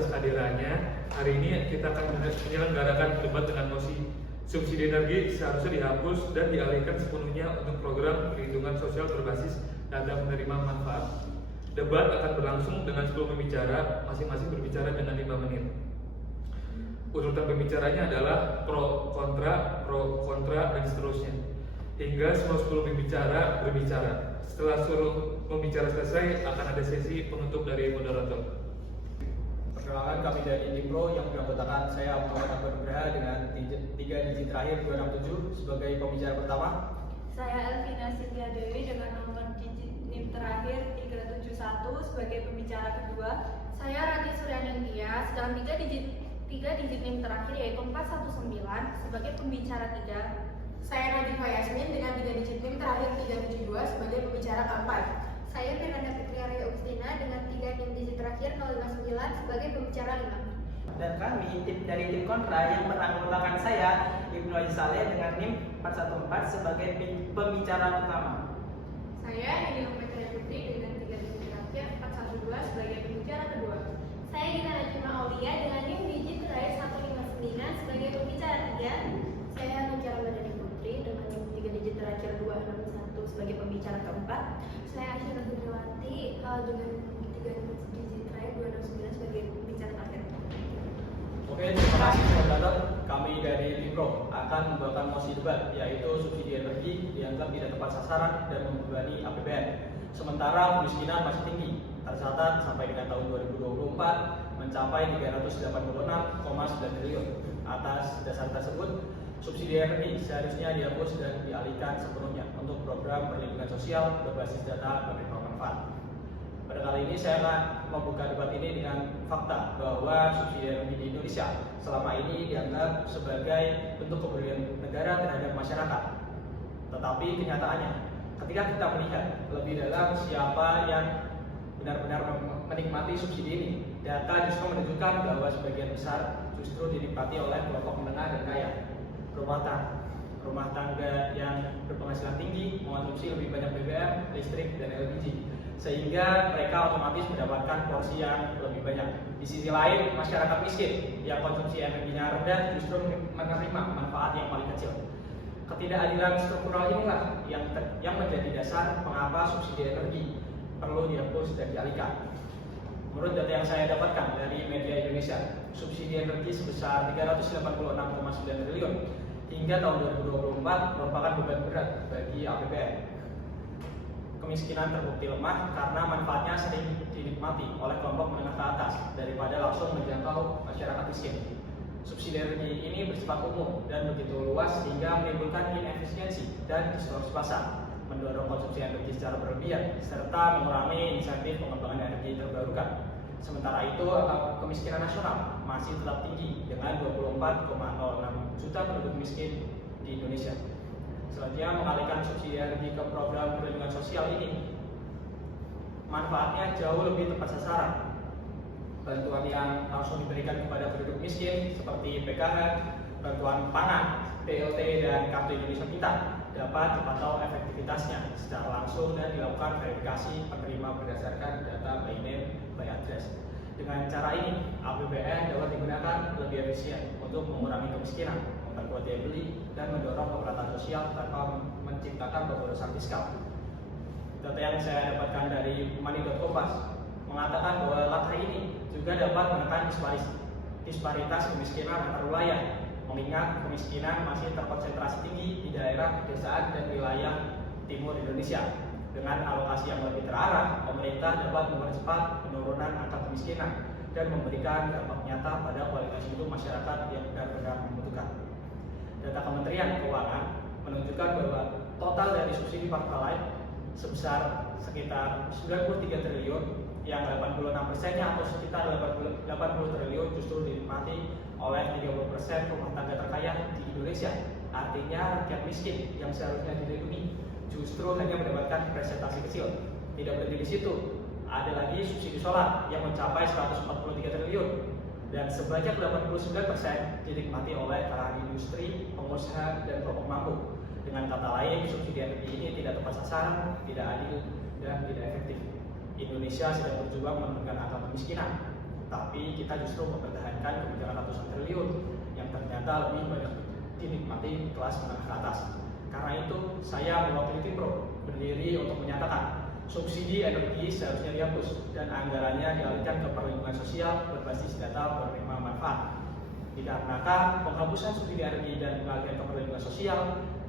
atas kehadirannya. Hari ini kita akan menyelenggarakan debat dengan mosi subsidi energi seharusnya dihapus dan dialihkan sepenuhnya untuk program perlindungan sosial berbasis data penerima manfaat. Debat akan berlangsung dengan 10 pembicara, masing-masing berbicara dengan 5 menit. Urutan pembicaranya adalah pro, kontra, dan seterusnya. Hingga semua 10 pembicara berbicara. Setelah seluruh pembicara selesai, akan ada sesi penutup dari moderator. Perkenalkan, kami dari Limpro yang beranggotakan saya Muhammad Akbar Nugraha dengan 3 digit terakhir 267 sebagai pembicara pertama. Saya Elvina Cynthia Dewi dengan nomor digit NIM terakhir 371 sebagai pembicara kedua. Saya Rati Suryaningtyas dengan 3 digit NIM terakhir yaitu 419 sebagai pembicara 3. Saya Nadifah Yasmin dengan 3 digit NIM terakhir 372 sebagai pembicara keempat. Saya Fernanda Fitri Arya Agustina dengan 3 NIM digit terakhir 059 sebagai pembicara 5. Dan kami dari tim kontra yang beranggotakan saya Ibnu Aziz Saleh dengan NIM 414 sebagai pembicara utama. Saya Nidil Metra Putri dengan 3 digit terakhir 412 sebagai pembicara kedua. Saya Gita Najma Aulia dengan NIM digit terakhir 159 sebagai pembicara 3. Saya Nuncara Badani Putri dengan NIM 3 digit terakhir 261 sebagai pembicara keempat. Saya Asyura Putriwati dengan 3 digit terakhir 269 sebagai pembicara terakhir. Oke, terima kasih saudara. Kami dari Limpro akan membawakan mosi debat, yaitu subsidi energi dianggap tidak tepat sasaran dan membebani APBN. Sementara kemiskinan masih tinggi, tercatat sampai dengan tahun 2024 mencapai 386,9 triliun. Atas dasar tersebut, subsidi energi seharusnya dihapus dan dialihkan sepenuhnya untuk program perlindungan sosial berbasis data penerima manfaat. Pada kali ini saya akan membuka debat ini dengan fakta bahwa subsidi energi di Indonesia selama ini dianggap sebagai bentuk kepedulian negara terhadap masyarakat. Tetapi kenyataannya, ketika kita melihat lebih dalam siapa yang benar-benar menikmati subsidi ini, data justru menunjukkan bahwa sebagian besar justru dinikmati oleh kelompok menengah dan kaya. Rumah tangga yang berpenghasilan tinggi mengonsumsi lebih banyak BBM, listrik, dan LPG, sehingga mereka otomatis mendapatkan porsi yang lebih banyak. Di sisi lain, masyarakat miskin yang konsumsi energinya rendah justru menerima manfaat yang paling kecil. Ketidakadilan struktural inilah yang menjadi dasar mengapa subsidi energi perlu dihapus dan dialihkan. Menurut data yang saya dapatkan dari media Indonesia, subsidi energi sebesar 386,9 triliun hingga tahun 2024 merupakan beban berat bagi APBN. Kemiskinan terbukti lemah karena manfaatnya sering dinikmati oleh kelompok menengah ke atas daripada langsung menjangkau masyarakat miskin. Subsidi energi ini bersifat umum dan begitu luas sehingga menimbulkan inefisiensi dan distorsi pasar, mendorong konsumsi energi secara berlebihan, serta mengurangi insentif pengembangan energi terbarukan. Sementara itu, angka kemiskinan nasional masih tetap tinggi dengan 24,06 juta penduduk miskin di Indonesia. Selanjutnya, mengalihkan subsidi energi ke program perlindungan sosial ini manfaatnya jauh lebih tepat sasaran. Bantuan yang langsung diberikan kepada penduduk miskin seperti PKH, bantuan pangan, BLT, dan Kartu Indonesia Pintar dapat dipantau efektivitasnya secara langsung dan dilakukan verifikasi penerima berdasarkan data by name by address. Dengan cara ini, APBN dapat digunakan lebih efisien untuk mengurangi kemiskinan, memperkuat daya beli, dan mendorong pemerataan sosial tanpa menciptakan pemborosan fiskal. Data yang saya dapatkan dari Money.Kompas mengatakan bahwa langkah ini juga dapat menekan disparitas kemiskinan antar wilayah, mengingat kemiskinan masih terkonsentrasi tinggi di daerah pedesaan dan wilayah timur Indonesia. Dengan alokasi yang lebih terarah, pemerintah dapat mempercepat penurunan angka kemiskinan dan memberikan dampak nyata pada kualitas hidup masyarakat yang benar-benar membutuhkan. Data Kementerian Keuangan menunjukkan bahwa total dari subsidi Pertalite sebesar sekitar 93 triliun, yang 86%-nya atau sekitar 80 triliun justru dinikmati oleh 30% rumah tangga terkaya di Indonesia. Artinya rakyat miskin yang seharusnya dilindungi justru hanya mendapatkan presentasi kecil. Tidak berhenti di situ, ada lagi subsidi solar yang mencapai 143 triliun dan sebanyak 89% dinikmati oleh kalangan industri, pengusaha, dan kelompok mampu. Dengan kata lain, subsidi energi ini tidak tepat sasaran, tidak adil, dan tidak efektif. Indonesia sedang berjuang menurunkan angka kemiskinan, tapi kita justru mempertahankan kebijakan ratusan triliun yang ternyata lebih banyak dinikmati kelas menengah ke atas. Karena itu, saya mewakili tim Pro berdiri untuk menyatakan subsidi energi seharusnya dihapus dan anggarannya dialihkan ke perlindungan sosial berbasis data penerima manfaat. Dikarenakan penghapusan subsidi energi dan pengalihan ke perlindungan sosial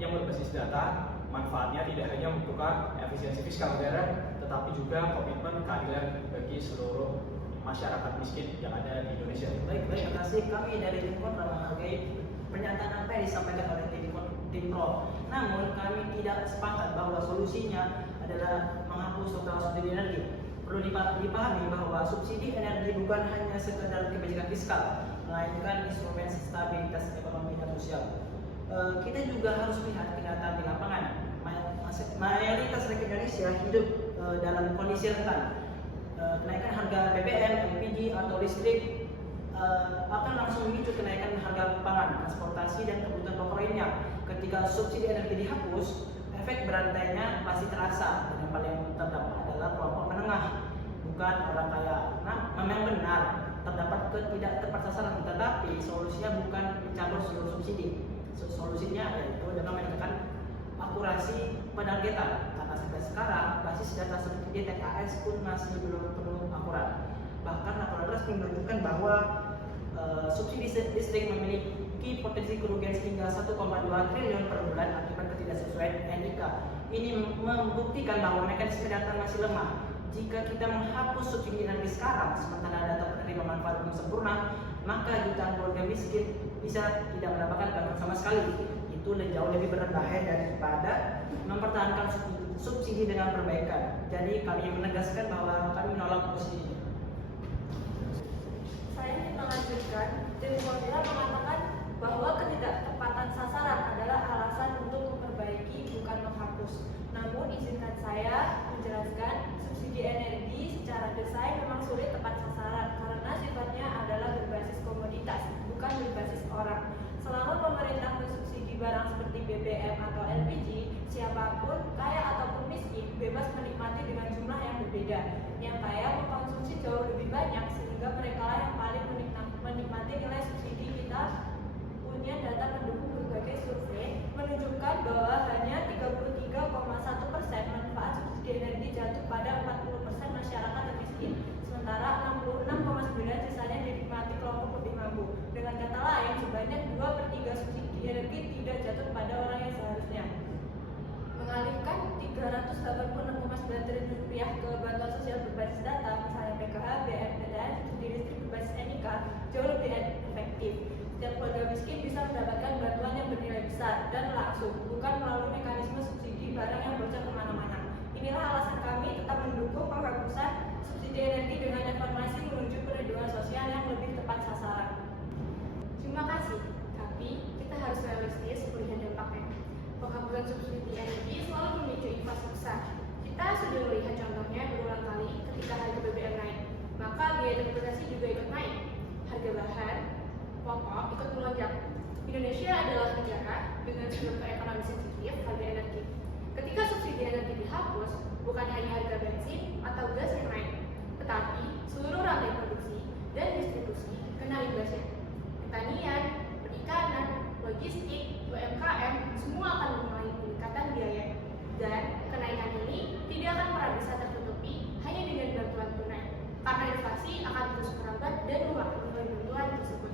yang berbasis data, manfaatnya tidak hanya membuka efisiensi fiskal negara, tetapi juga komitmen keadilan bagi seluruh masyarakat miskin yang ada di Indonesia. Baik, terima kasih. Kami dari tim Kontra menghargai pernyataan apa yang disampaikan oleh tim Pro. Namun kami tidak sepakat bahwa solusinya adalah menghapus total subsidi energi. Perlu dipahami bahwa subsidi energi bukan hanya sekedar kebijakan fiskal, melainkan instrumen stabilitas ekonomi dan sosial. Kita juga harus melihat kenyataan di lapangan. Mayoritas rakyat Indonesia hidup dalam kondisi rentan. Kenaikan harga BBM, LPG atau listrik akan langsung memicu kenaikan harga pangan, transportasi dan kebutuhan pokok lainnya. Ketika subsidi energi dihapus, efek berantainya pasti terasa, dan yang paling terdampak adalah kelompok menengah, bukan orang kaya. Nah, memang benar terdapat tidak tepat sasaran, tetapi solusinya bukan mencabut seluruh subsidi. Solusinya yaitu dengan meningkatkan akurasi penargetan, karena sampai sekarang basis data seperti DTKS pun masih belum penuh akurat. Bahkan laporan resmi menunjukkan bahwa subsidi listrik memiliki potensi kerugian hingga 1,2 triliun per bulan akibat ketidaksesuaian NIK. Ini membuktikan bahwa mekanisme data masih lemah. Jika kita menghapus subsidi energi sekarang, sementara data penerima manfaat belum sempurna, maka jutaan keluarga miskin bisa tidak mendapatkan bantuan sama sekali. Itu jauh lebih berbahaya daripada mempertahankan subsidi dengan perbaikan. Jadi kami menegaskan bahwa kami menolak posisi ini. Saya ingin melanjutkan, tim Kontra mengatakan bahwa ketidaktepatan sasaran adalah alasan untuk memperbaiki, bukan menghapus. Namun izinkan saya menjelaskan, subsidi energi secara desain memang sulit tepat sasaran karena sifatnya adalah berbasis komoditas, bukan berbasis orang. Selama pemerintah mensubsidi barang seperti BBM atau LPG, siapapun, kaya ataupun miskin, bebas menikmati dengan jumlah yang berbeda. Yang kaya mengkonsumsi jauh lebih banyak, sehingga mereka yang paling menikmati nilai subsidi. Kita punya data pendukung berbagai survei menunjukkan bahwa hanya 33,1% manfaat subsidi energi jatuh pada 40% masyarakat termiskin, sementara 66,9% sisanya dinikmati kelompok lebih mampu. Dengan kata lain, sebanyak 2/3 subsidi energi tidak jatuh pada orang yang seharusnya. Mengalihkan 386,9 triliun rupiah ke bantuan sosial berbasis data, misalnya PKH, BNPTN, subsidi listrik berbasis NIK, jauh lebih efektif. Setiap keluarga miskin bisa mendapatkan bantuan yang bernilai besar dan langsung, bukan melalui mekanisme subsidi barang yang bocor kemana-mana. Inilah alasan kami tetap mendukung penghapusan subsidi energi dengan reformasi menuju perlindungan sosial yang lebih tepat sasaran. Terima kasih, tapi kita harus realistis melihat dampaknya. Penghapusan subsidi energi selalu memicu inflasi besar. Kita sudah melihat contohnya berulang kali ketika harga BBM naik, maka biaya transportasi juga ikut naik. Harga bahan pokok ikut melonjak. Indonesia adalah negara dengan struktur ekonomi sensitif harga energi. Ketika subsidi energi dihapus, bukan hanya harga bensin atau gas yang naik, tetapi seluruh rantai produksi dan distribusi kena imbasnya. Pertanian, perikanan, logistik, UMKM, semua akan mengalami peningkatan biaya. Dan kenaikan ini tidak akan pernah bisa tertutupi hanya dengan bantuan tunai, karena inflasi akan terus merambat dan memakan bantuan tersebut.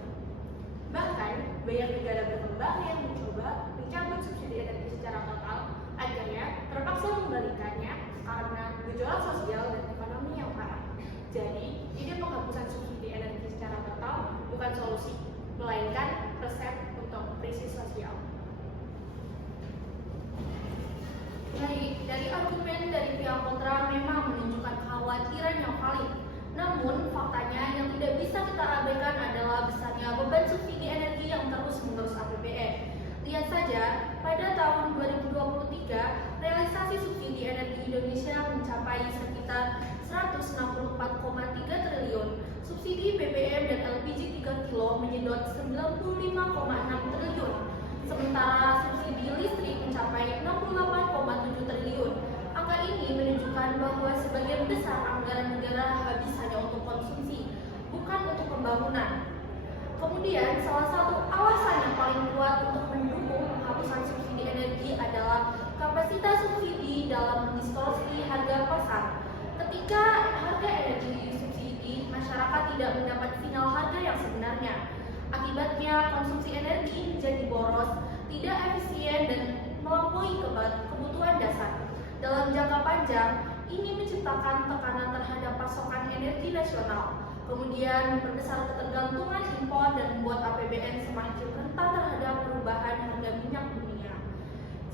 Bahkan, banyak negara berkembang yang mencoba mencabut subsidi energi secara total, akhirnya terpaksa mengembalikannya karena gejolak sosial dan ekonomi yang parah. Jadi, ide penghapusan subsidi energi secara total bukan solusi, melainkan resep untuk krisis sosial. Baik, dari argumen dari pihak kontra memang menunjukkan kekhawatiran yang valid. Namun, faktanya yang tidak bisa kita abaikan adalah besarnya beban subsidi energi yang terus-menerus APBN. Lihat saja, pada tahun 2023, realisasi subsidi energi Indonesia mencapai sekitar 164,3 triliun. Subsidi BBM dan LPG 3 kilo menyedot 95,6 triliun. Sementara subsidi listrik mencapai 68,7 triliun. Angka ini menunjukkan bahwa sebagian besar anggaran negara habis hanya untuk konsumsi. bukan untuk pembangunan. Kemudian, salah satu alasan yang paling kuat untuk mendukung penghapusan subsidi energi adalah kapasitas subsidi dalam mendistorsi harga pasar. Ketika harga energi disubsidi, masyarakat tidak mendapat sinyal harga yang sebenarnya. Akibatnya, konsumsi energi menjadi boros, tidak efisien, dan melampaui kebutuhan dasar. Dalam jangka panjang, ini menciptakan tekanan terhadap pasokan energi nasional, kemudian memperbesar ketergantungan impor dan membuat APBN semakin rentan terhadap perubahan harga minyak dunia.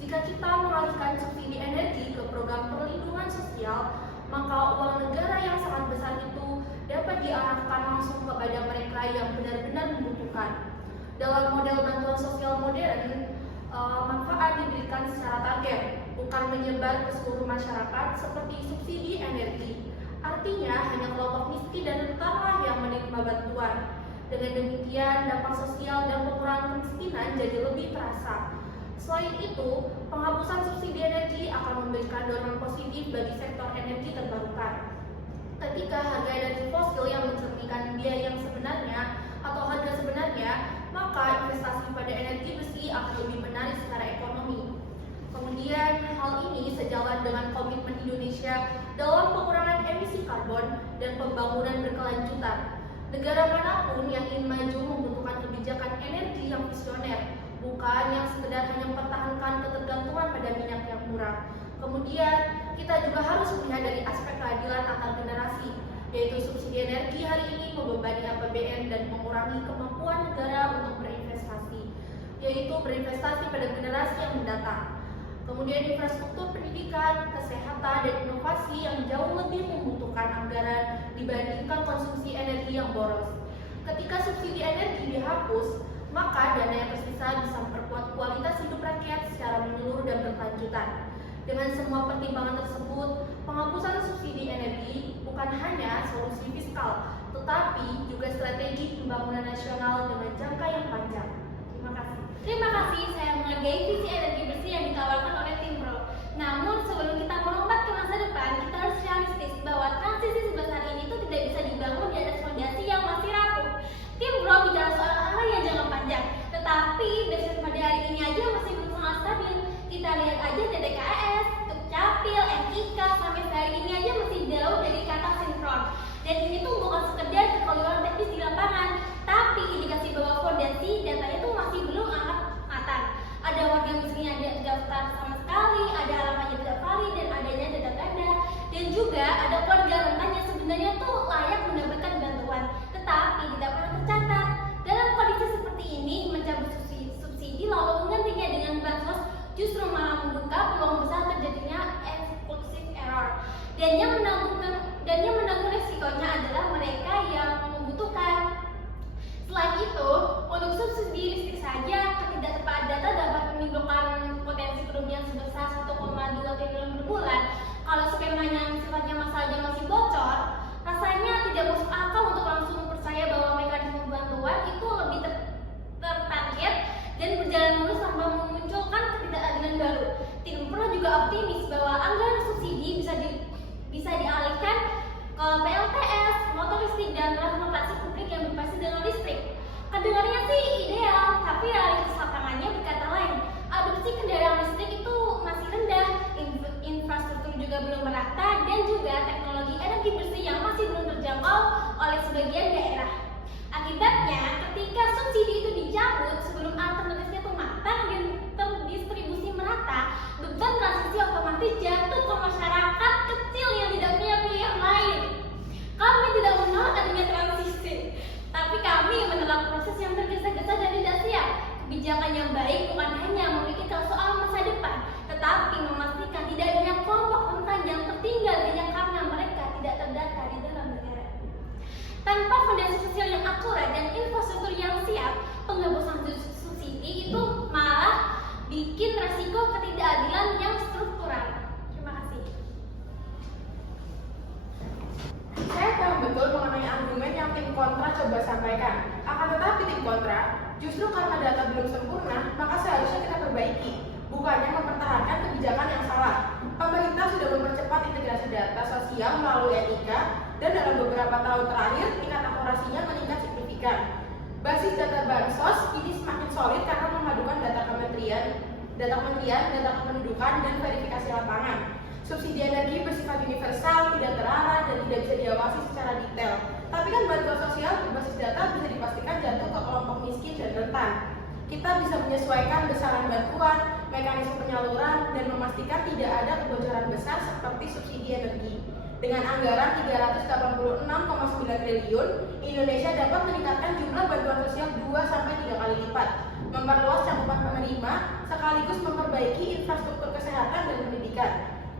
Jika kita mengalihkan subsidi energi ke program perlindungan sosial, maka uang negara yang sangat besar itu dapat diarahkan langsung kepada mereka yang benar-benar membutuhkan. Dalam model bantuan sosial modern, manfaat diberikan secara target, bukan menyebar ke seluruh masyarakat seperti subsidi energi. Artinya, hanya kelompok miskin dan rentanlah yang menerima bantuan. Dengan demikian, dampak sosial dan pengurangan kemiskinan jadi lebih terasa. Selain itu, penghapusan subsidi energi akan memberikan dorongan positif bagi sektor energi terbarukan. Ketika harga energi fosil yang mencerminkan biaya yang sebenarnya atau harga sebenarnya, maka investasi pada energi bersih akan lebih menarik secara ekonomi. Kemudian, hal ini sejalan dengan komitmen Indonesia dalam pengurangan emisi karbon dan pembangunan berkelanjutan. Negara manapun yang ingin maju membutuhkan kebijakan energi yang visioner, bukan yang sekedar hanya mempertahankan ketergantungan pada minyak yang murah. Kemudian, kita juga harus melihat dari aspek keadilan antar generasi, yaitu subsidi energi hari ini membebani APBN dan mengurangi kemampuan negara untuk berinvestasi, yaitu berinvestasi pada generasi yang mendatang. Kemudian infrastruktur pendidikan, kesehatan, dan inovasi yang jauh lebih membutuhkan anggaran dibandingkan konsumsi energi yang boros. Ketika subsidi energi dihapus, maka dana yang tersisa bisa memperkuat kualitas hidup rakyat secara menyeluruh dan berkelanjutan. Dengan semua pertimbangan tersebut, penghapusan subsidi energi bukan hanya solusi fiskal, tetapi juga strategi pembangunan nasional dengan jangka yang panjang. Terima kasih. Terima kasih, saya menghargai visi energi bersih yang ditawarkan oleh tim Pro. Namun, sebelum kita melompat ke masa depan, kita harus realistis bahwa transisi sebesar ini itu tidak bisa dibangun di atas fondasi yang masih rapuh. Tim Pro bicara soal arah yang jangka panjang, tetapi dasar pada hari ini aja masih belum sangat stabil. Kita lihat aja TTKS, Dukcapil, NIK, sampai hari ini aja masih jauh dari kata sinkron. Dan ini tuh bukan sekedar kekeliruan teknis di lapangan, tapi indikasi bahwa fondasi datanya tuh masih belum angkat-angkatan. Ada warga miskin yang tidak daftar sama sekali, ada alamatnya tidak valid dan adanya data ganda, dan juga ada keluarga rentan yang sebenarnya tuh layak mendapatkan bantuan, tetapi tidak pernah tercatat. Dalam kondisi seperti ini, mencabut subsidi lalu menggantinya dengan bansos justru malah membuka peluang besar terjadinya exclusive error. Dan yang menanggung resikonya adalah mereka yang membutuhkan. Selain itu, untuk subsidi listrik saja, ketidaktepaatan data dapat menimbulkan potensi kerugian sebesar 1,2 triliun per bulan. Kalau skemanya yang sifatnya masalahnya masih bocor, rasanya tidak masuk akal untuk langsung percaya bahwa mekanisme bantuan itu lebih tertarget dan berjalan mulus tanpa memunculkan ketidakadilan baru. Tim Pro juga optimis bahwa anggaran subsidi bisa dialihkan ke PLTS, motor listrik, dan transportasi publik yang berbasis dengan listrik. Kedengarannya sih ideal, tapi realitas lapangannya berkata lain. Adopsi kendaraan listrik itu masih rendah, infrastruktur juga belum merata, dan juga teknologi energi bersih yang masih belum terjangkau oleh sebagian daerah. Akibatnya, ketika subsidi itu dicabut sebelum alternatifnya itu matang dan terdistribusi merata, beban transisi otomatis jatuh ke masyarakat kecil yang tidak punya pilihan lain. Kami tidak menolak adanya transisi, tapi kami menolak proses yang tergesa-gesa dan tidak siap. Kebijakan yang baik bukan hanya memikirkan soal masa depan, tetapi memastikan tidak adanya kelompok rentan yang tertinggal hanya karena mereka tidak terdata di dalam negara. Tanpa fondasi sosial yang akurat dan infrastruktur yang siap, penghapusan subsidi itu malah bikin resiko ketidakadilan yang struktural. Terima kasih. Saya paham betul mengenai argumen yang tim kontra coba sampaikan. Akan tetapi tim kontra, justru karena data belum sempurna, maka seharusnya kita perbaiki, bukannya mempertahankan kebijakan yang salah. Pemerintah sudah mempercepat integrasi data sosial melalui NIK, dan dalam beberapa tahun terakhir tingkat akurasinya meningkat signifikan. Basis data Bansos ini semakin solid karena memadukan data kementerian, data kependudukan, dan verifikasi lapangan. Subsidi energi bersifat universal, tidak terarah, dan tidak bisa diawasi secara detail. Tapi kan bantuan sosial berbasis data bisa dipastikan jatuh ke kelompok miskin dan rentan. Kita bisa menyesuaikan besaran bantuan, mekanisme penyaluran, dan memastikan tidak ada kebocoran besar seperti subsidi energi. Dengan anggaran 386,9 triliun, Indonesia dapat meningkatkan jumlah bantuan sosial 2-3 kali lipat, memperluas cakupan penerima, sekaligus memperbaiki infrastruktur kesehatan dan pendidikan.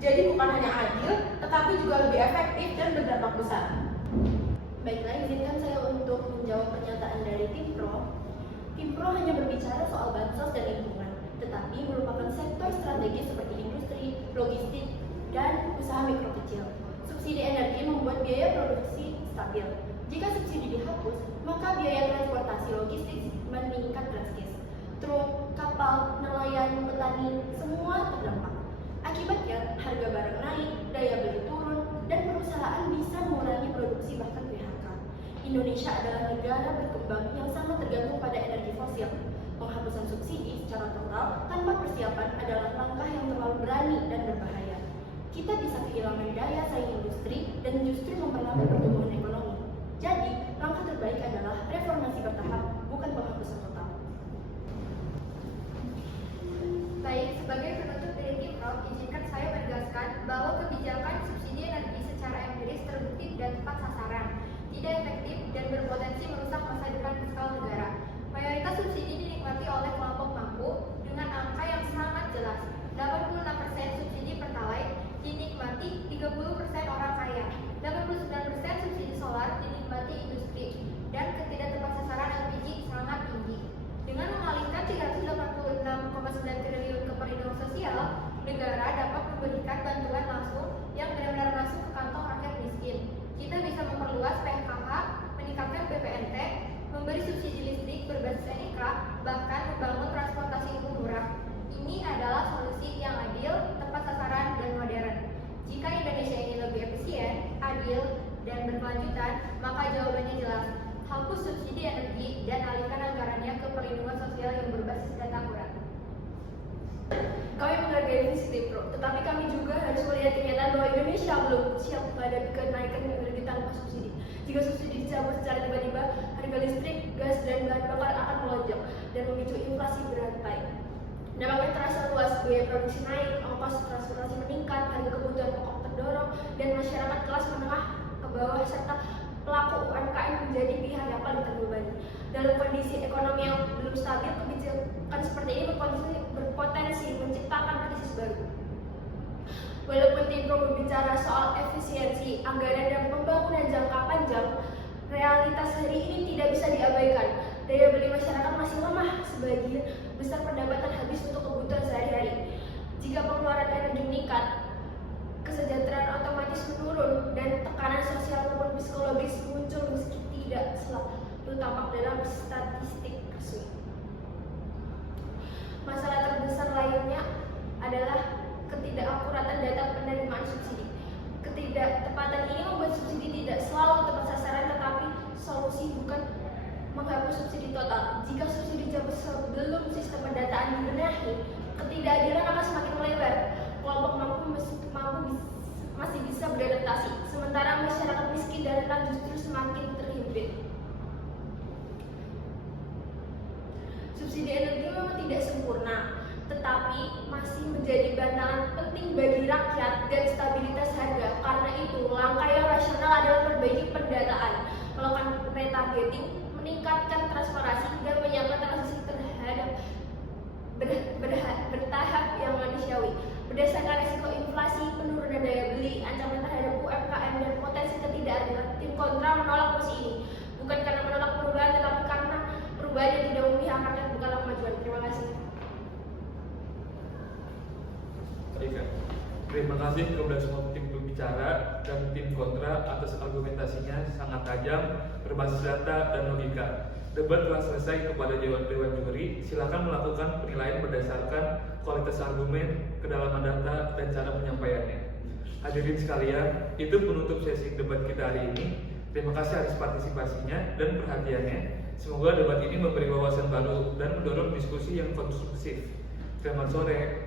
Jadi bukan hanya adil, tetapi juga lebih efektif dan berdampak besar. Baiklah, izinkan saya untuk menjawab pernyataan dari Tim Pro. Tim Pro hanya berbicara soal bansos dan lingkungan, tetapi merupakan sektor strategis seperti industri, logistik, dan usaha mikro kecil. Subsidi energi membuat biaya produksi stabil. Jika subsidi dihapus, maka biaya transportasi logistik meningkat drastis. Truk, kapal, nelayan, petani, semua terdampak. Akibatnya, harga barang naik, daya beli turun, dan perusahaan bisa mengurangi produksi bahkan PHK. Indonesia adalah negara berkembang yang sangat tergantung pada energi fosil. Penghapusan subsidi secara total tanpa persiapan adalah langkah yang terlalu berani dan berbahaya. Kita bisa kehilangan daya saing industri dan justru memperlambat pertumbuhan ekonomi. Jadi, langkah terbaik adalah reformasi bertahap, bukan penghapusan total. Baik, sebagai penutup dari Tim Pro, izinkan saya menegaskan bahwa kebijakan subsidi energi secara empiris terbukti dan tepat sasaran, tidak efektif dan berpotensi merusak masa depan fiskal negara. Mayoritas subsidi dinikmati oleh kelompok mampu dengan angka yang sangat jelas. 86% subsidi Pertalite dinikmati 30% orang kaya, 89% subsidi solar dinikmati industri, dan ketidaktepatan sasaran LPG sangat tinggi. Dengan mengalihkan 386,9 triliun ke perlindungan sosial, negara dapat memberikan bantuan langsung yang benar-benar masuk ke kantong rakyat miskin. Kita bisa memperluas PKH, meningkatkan BPNT, memberi subsidi listrik berbasis NIK, bahkan membangun transportasi umum murah. Ini adalah solusi yang adil, tepat sasaran, dan modern. Jika Indonesia ingin lebih efisien, adil, dan berkelanjutan, maka jawabannya jelas. Hapus subsidi energi dan alihkan anggarannya ke perlindungan sosial yang berbasis data akurat. Kami menghargai visi Tim Pro, tetapi kami juga harus melihat kenyataan bahwa Indonesia belum siap menghadapi kenaikan energi tanpa subsidi. Jika subsidi dicabut secara tiba-tiba, harga listrik, gas, dan bahan bakar akan melonjak dan memicu inflasi berantai. Dampaknya terasa luas, biaya produksi naik, ongkos transportasi meningkat, harga kebutuhan pokok terdorong, dan masyarakat kelas menengah ke bawah serta pelaku UMKM menjadi pihak yang paling terbebani. Dalam kondisi ekonomi yang belum stabil, kebijakan seperti ini berpotensi menciptakan krisis baru. Walaupun Tim Pro berbicara soal efisiensi, anggaran, dan pembangunan jangka panjang, realitas hari ini tidak bisa diabaikan. Daya beli masyarakat masih lemah, sebagian besar pendapatan habis untuk kebutuhan sehari-hari. Jika pengeluaran energi meningkat, kesejahteraan otomatis menurun, dan tekanan sosial maupun psikologis muncul meski tidak selalu tampak dalam statistik resmi. Masalah terbesar lainnya adalah ketidakakuratan data penerimaan subsidi. Ketidaktepatan ini membuat subsidi tidak selalu tepat sasaran, tetapi solusi bukan menghapus subsidi total. Jika subsidi dicabut sebelum sistem pendataan dibenahi, ketidakadilan akan semakin melebar. Kelompok mampu masih bisa beradaptasi, sementara masyarakat miskin dan rentan justru semakin terhimpit. Subsidi energi memang tidak sempurna, tetapi masih menjadi bantalan penting bagi rakyat dan stabilitas harga. Karena itu, langkah yang rasional adalah memperbaiki pendataan, melakukan retargeting, meningkatkan transparansi, dan menyiapkan transisi terhadap bertahap yang manusiawi. Berdasarkan risiko inflasi, penurunan daya beli, ancaman terhadap UMKM, dan potensi ketidakadilan, Tim Kontra menolak posisi ini. Bukan karena menolak perubahan, tetapi karena perubahan yang tidak memihak rakyat bukanlah kemajuan. Terima kasih. Baik, terima kasih kepada semua tim berbicara dan tim kontra atas argumentasinya sangat tajam, berbasis data dan logika. Debat telah selesai. Kepada dewan juri, silakan melakukan penilaian berdasarkan kualitas argumen, kedalaman data, dan cara penyampaiannya. Hadirin sekalian, itu penutup sesi debat kita hari ini. Terima kasih atas partisipasinya dan perhatiannya. Semoga debat ini memberi wawasan baru dan mendorong diskusi yang konstruktif. Selamat sore.